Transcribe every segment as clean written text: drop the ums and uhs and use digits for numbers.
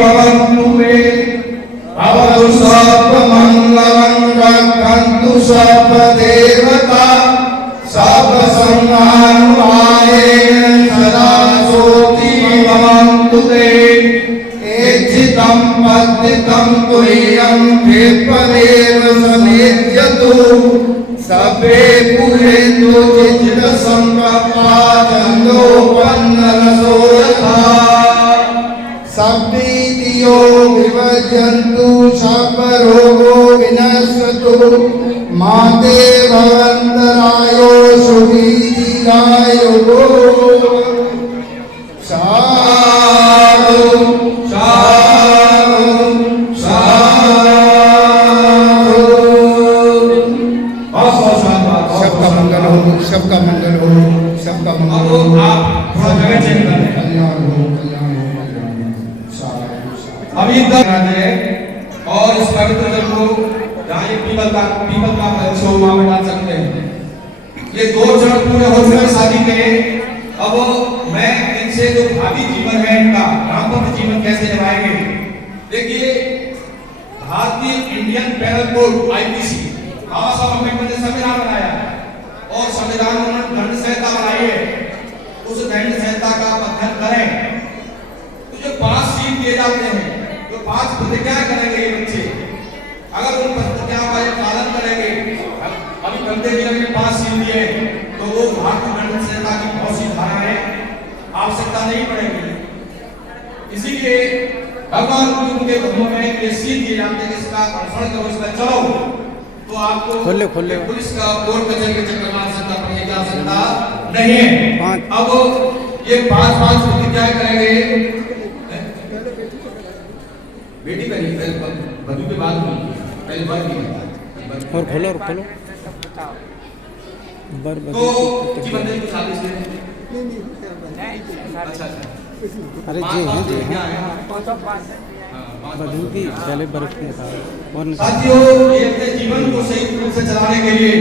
भवन्तु मे भवतु सर्वमङ्गलं रक्षन्तु सर्वदेवता सर्वसंहानुभावेन सदा सोति भवन्तु ते एचितं पतितं तुल्यं कृपदेव समेत्यतु सभे पुरेन्दु चित्तसंकल्पा चन्दोपन्नरसो यथा सब्बीतियो विभजन्तु सर्वरोगो विनश्यतु माते भवन्तरायो सुखीदीर्घायुः साधु साधु साधु। सबका मंगल हो, सबका मंगल हो, सबका मंगल हो। आप थोड़ा जगह चेंज कर लें। कल्याण हो, कल्याण हो, कल्याण हो। अभी तक और इस पवित्र जल को जहाँ ये पीपल का वृक्ष हो वहाँ में डाल सकते हैं। ये 2 चरण पूरे हो चुके शादी के। अब मैं इनसे जो भावी जीवन है इनका दाम्पत्य जीवन कैसे निभाएंगे। देखिए भारतीय इंडियन पेनल कोड IPC बाबा साहब अम्बेडकर ने संविधान बनाया और संविधान में दंड संहिता बनाई है। उस दंड संहिता का अध्ययन करें तो जो 5 सील दिए जाते हैं, जो 5 प्रतिज्ञाएं करेंगे ये बच्चे, अगर उन प्रतिज्ञाओं का पालन करेंगे, अभी बनते जीवन में 5 सील दिए तो वो भारतीय दंड संहिता की बहुत सी धाराएं आवश्यकता नहीं पड़ेगी। इसीलिए भगवान उनके धर्मों में ये सील दिए जाते हैं, इसका अनुसरण करो, इसका चलो तो आपको पुलिस का कोर्ट कचहरी के चक्कर मार सकता, पड़ने की आवश्यकता नहीं है। अब ये 5 प्रतिज्ञाएं करेंगे। बेटी करी बधू के बाद पहले बर की और खोलो बर तो जीवन दे को शादी से अच्छा अरे जी हैं बधू की पहले बर की और साथियों ये अपने जीवन को सही रूप से चलाने के लिए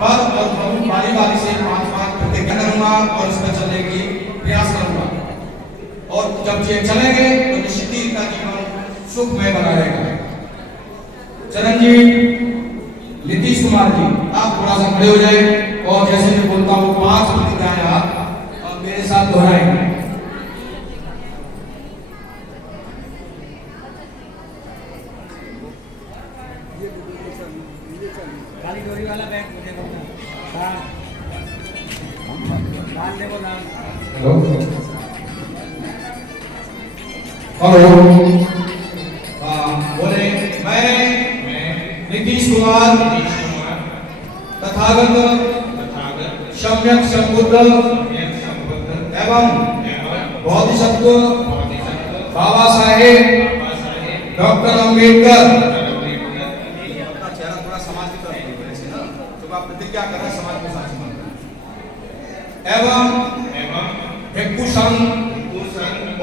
बर और बधू बारी से 5 प्रतिज्ञा करूंगा और इस पर चलने की प्रयास करूंगा और जब ये चलेंगे तो निश्चित ही इनका जीवन सुखमय बना रहेगा। चरण जी, नीतीश कुमार जी, आप थोड़ा सा खड़े हो जाए और जैसे मैं बोलता हूँ 5 प्रतिज्ञाएं आप मेरे साथ दोहराएंगे। हेलो बोले मैं नीतीश कुमार तथागत सम्यक संबुद्ध एवं बोधिसत्व बाबा साहेब डॉक्टर अम्बेडकर थोड़ा समाज की तरफ जब आप प्रतिज्ञा कर रहे समाज के साथ एवं भिक्षु संघ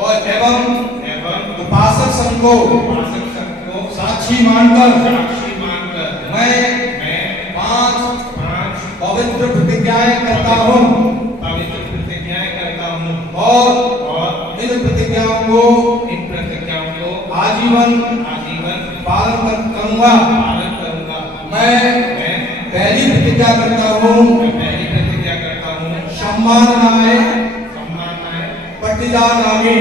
और एवं उपासक संघ को साक्षी मानकर मैं 5 पवित्र प्रतिज्ञाएं करता हूँ और इन प्रतिज्ञाओं को आजीवन पालन करूंगा। मैं पहली प्रतिज्ञा करता हूँ सम्मान नामे पट्टीदार नामी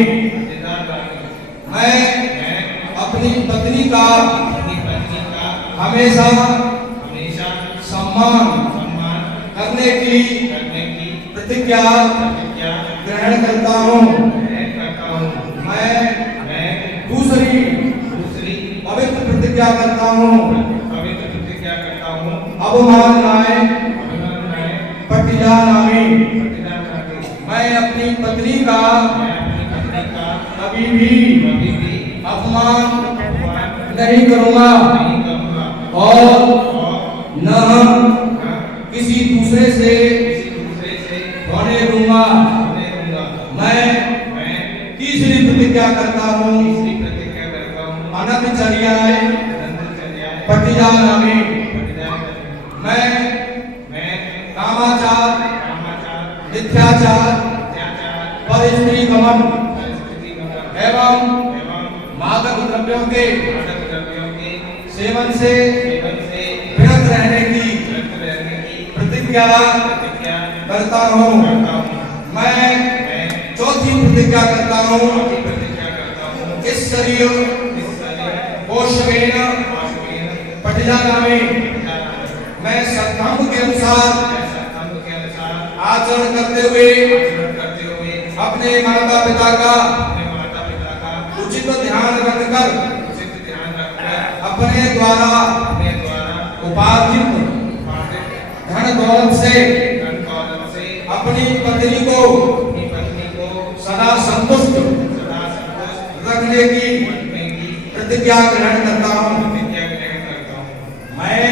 मैं अपनी पत्नी का हमेशा सम्मान करने की प्रतिज्ञा ग्रहण करता हूँ। मैं दूसरी पवित्र प्रतिज्ञा करता हूँ अवमाननाय पट्टीदार नामी मैं अपनी पत्नी का कभी भी अपमान नहीं करूंगा और न किसी दूसरे से होने दूंगा। मैं तीसरी प्रतिज्ञा करता हूँ अनंतचर्याय पट्टीदार नामी मैं कामाचार मिथ्याचार पर स्त्री गमन एवं मादक द्रव्यों के सेवन से विरत रहने की प्रतिज्ञा करता हूँ। मैं चौथी प्रतिज्ञा करता हूँ, इस शरीर पोषवेन पठिजानामि, मैं सत्संग के अनुसार आचरण करते हुए अपने माता पिता का उचित ध्यान रखकर अपने द्वारा उपार्जित धन दौलत से अपनी पत्नी को सदा संतुष्ट रखने की प्रतिज्ञा ग्रहण करता हूँ। मैं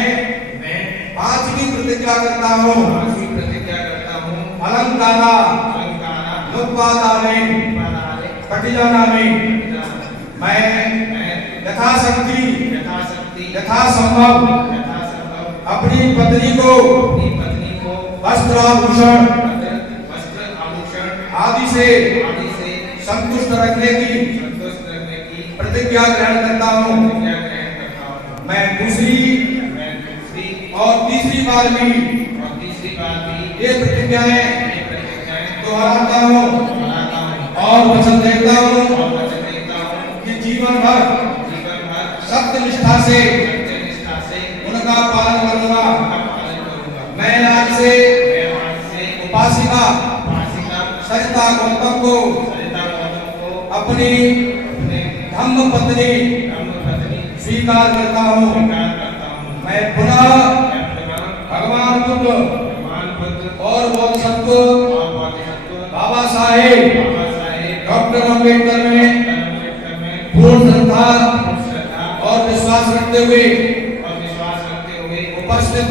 पांचवी प्रतिज्ञा करता हूँ, अलंकारा उत्पादाने पठिजानामि, मैं यथाशक्ति यथासंभव अपनी पत्नी को वस्त्राभूषण आदि से संतुष्ट रखने की प्रतिज्ञा ग्रहण करता हूँ। मैं दूसरी और तीसरी बार भी ये प्रतिज्ञाएं दोहराता हूँ और वचन देता हूँ कि जीवन भर सत्य निष्ठा से उनका पालन करूंगा। मैं आज से उपासिका सरिता गौतम को अपनी धम्म पत्नी स्वीकार करता हूँ। मैं पुनः भगवान बुद्ध और बोधिसत्व बाबा साहेब डॉक्टर अम्बेडकर में पूर्ण श्रद्धा और विश्वास रखते हुए उपस्थित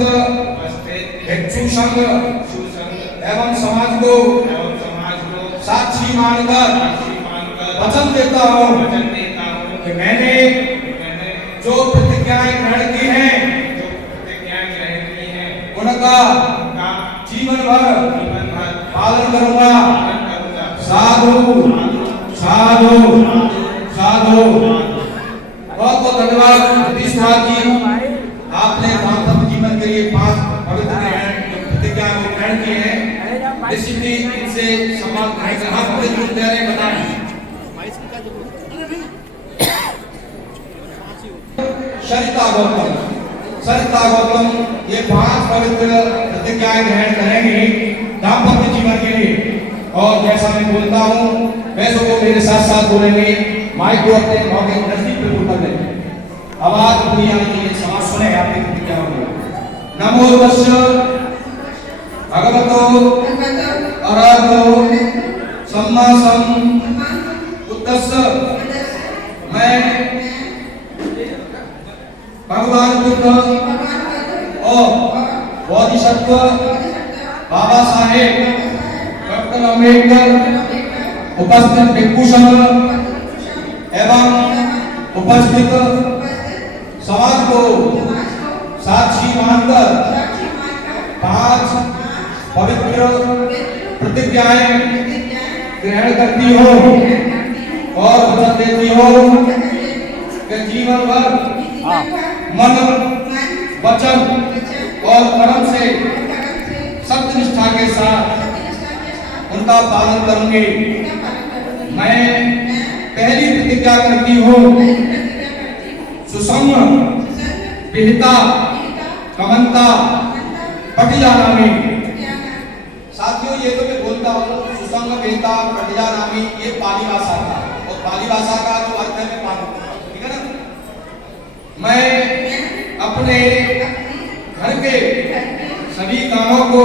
भिक्षु संघ एवं समाज को साक्षी मानकर वचन देता हूँ कि मैंने जो प्रतिज्ञाएं ग्रहण की हैं उनका जीवन भर पालन करूंगा। साधु साधु साधु। बहुत बहुत धन्यवाद विश्वास जी, आपने दाम्पत्य जीवन के लिए 5 पवित्र प्रतिज्ञा को ग्रहण किए हैं। निश्चित ही इनसे सम्मान बताएं। सरिता गौतम ये 5 पवित्र प्रतिज्ञाएं ग्रहण करेंगे दाम्पत्य जीवन के लिए। और जैसा मैं बोलता हूँ वैसे वो मेरे साथ साथ बोलेंगे। माइक को अपने मौके नजदीक पे कर देंगे। आवाज पूरी आने के लिए समाज सुने आपकी प्रतिज्ञा होगी। नमो तस्स भगवतो अरहतो सम्मा सम्बुद्धस्स। मैं भगवान बुद्ध और बोधिसत्व बाबा साहेब डॉक्टर अम्बेडकर उपस्थित भिक्षु संघ एवं उपस्थित समाज को साक्षी मानकर 5 पवित्र प्रतिज्ञाएं ग्रहण करती हो और वचन देती हो कि जीवन भर मन वचन और कर्म से सत्य निष्ठा के साथ उनका पालन करूंगी। मैं पहली प्रतिज्ञा करती हूँ सुसंग विहिता कमंता पठिजानामि। साथियों ये तो मैं बोलता हूँ सुसंग विहिता पठिजानामि, ये पाली भाषा का और पाली भाषा का जो अर्थ है मैं पालन करता हूँ, ठीक है ना। मैं अपने घर के सभी कामों को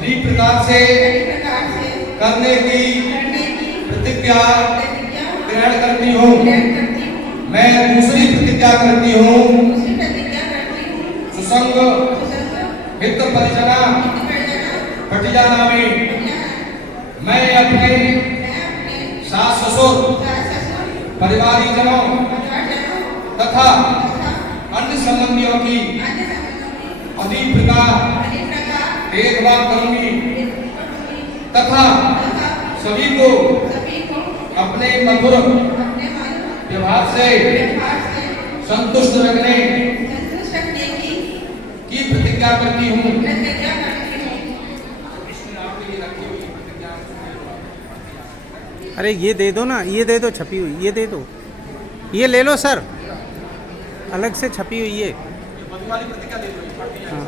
सही प्रकार से करने की प्रतिज्ञा ग्रहण करती हूँ। मैं दूसरी प्रतिज्ञा करती हूँ सुसंग हित परिजना पठिजानामि। मैं अपने सास ससुर परिवारीजनों तथा अन्य संबंधियों की अधिक प्रकार देखभाल करूंगी तथा सभी को अपने मधुर व्यवहार से संतुष्ट रखने की प्रतिज्ञा करती हूँ। अरे ये दे दो ना, ये दे दो छपी हुई, ये दे दो, ये ले लो सर, अलग से छपी हुई है। हाँ।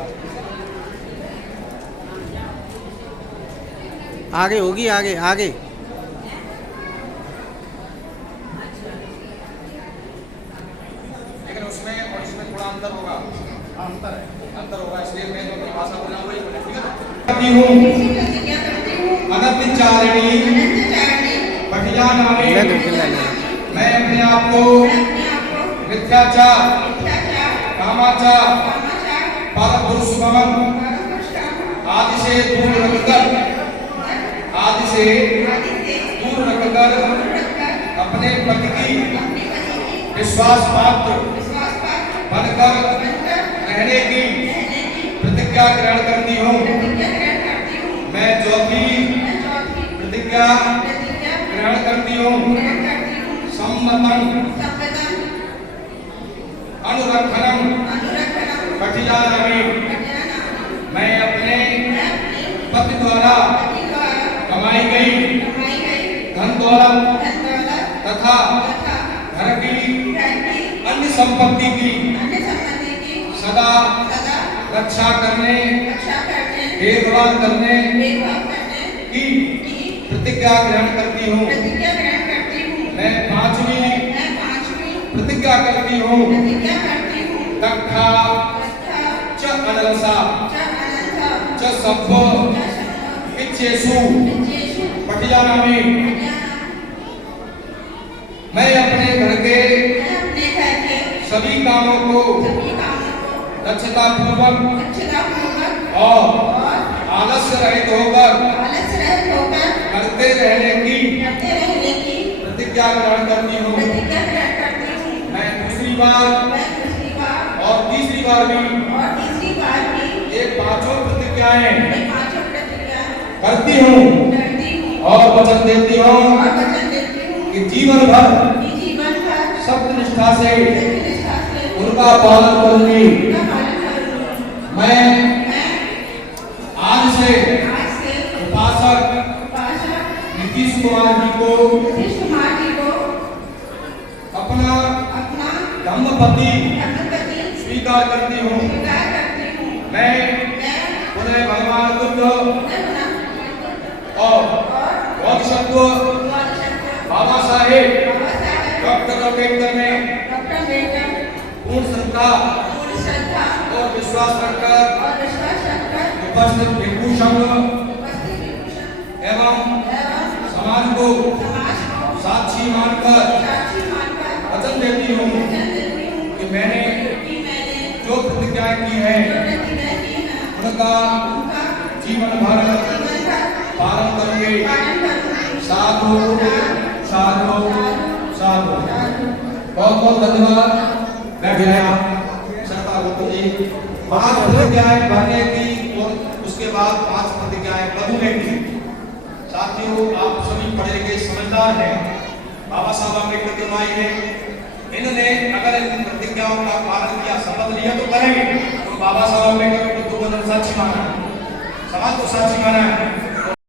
आगे होगी, आगे आगे। लेकिन उसमें और इसमें थोड़ा अंतर होगा। अंतर होगा, इसलिए मैं जो भाषा बोला वही बोले, ठीक है ना? करती हूँ अनंतचारिणी पठिया नामी, ले लो, ले लो। मैं अपने आप को मिथ्याचार, कामाचार, परपुरुष भवन आदि से दूर रखकर अपने पति की विश्वास पात्र बनकर रहने की प्रतिज्ञा ग्रहण करती हूँ। मैं चौथी प्रतिज्ञा ग्रहण करती हूँ। सम्मतम अनुरक्षणम पठियामि, मैं अपने पति द्वारा कमाई गई धन दौलत तथा घर की अन्य संपत्ति की सदा रक्षा करने, देखभाल करने की प्रतिज्ञा ग्रहण करती हूँ। मैं पांचवी प्रतिज्ञा करती हूँ। तथा च अनलसा च सब्बो इच्छेषु पठियामि, मैं अपने घर के सभी कामों को दक्षता पूर्वक और आलस्य रहित होकर करते रहने की प्रतिज्ञा ग्रहण करती हूँ। मैं दूसरी बार और तीसरी बार भी ये पांचों प्रतिज्ञाएं करती हूँ और वचन देती हूँ कि जीवन भर सत्यनिष्ठा से उनका पालन करूंगी। मैं आज से उपासक नीतीश कुमार जी को अपना धर्मपति स्वीकार करती हूँ। मैं उन्हें भगवान बुद्ध और बोधिसत्व बाबा साहेब डॉक्टर अम्बेडकर में पूर्ण श्रद्धा और विश्वास रखकर उपस्थित भिक्षु संघ एवं समाज को साक्षी मानकर वचन देती हूँ कि मैंने जो प्रतिज्ञा की है उनका जीवन भर पालन करूंगी। साधु साधु साधु। बहुत बहुत धन्यवाद। पांच प्रतिज्ञाएं भरने की और उसके बाद पांच प्रतिज्ञाएं बदलने की। साथियों, आप सभी पढ़े लिखे समझदार हैं। बाबा साहब अम्बेडकर की माई है, इन्होंने अगर इन प्रतिज्ञाओं का पालन किया, शपथ लिया तो करेंगे। तो बाबा साहब अम्बेडकर को साक्षी माना, समाज को साक्षी माना है।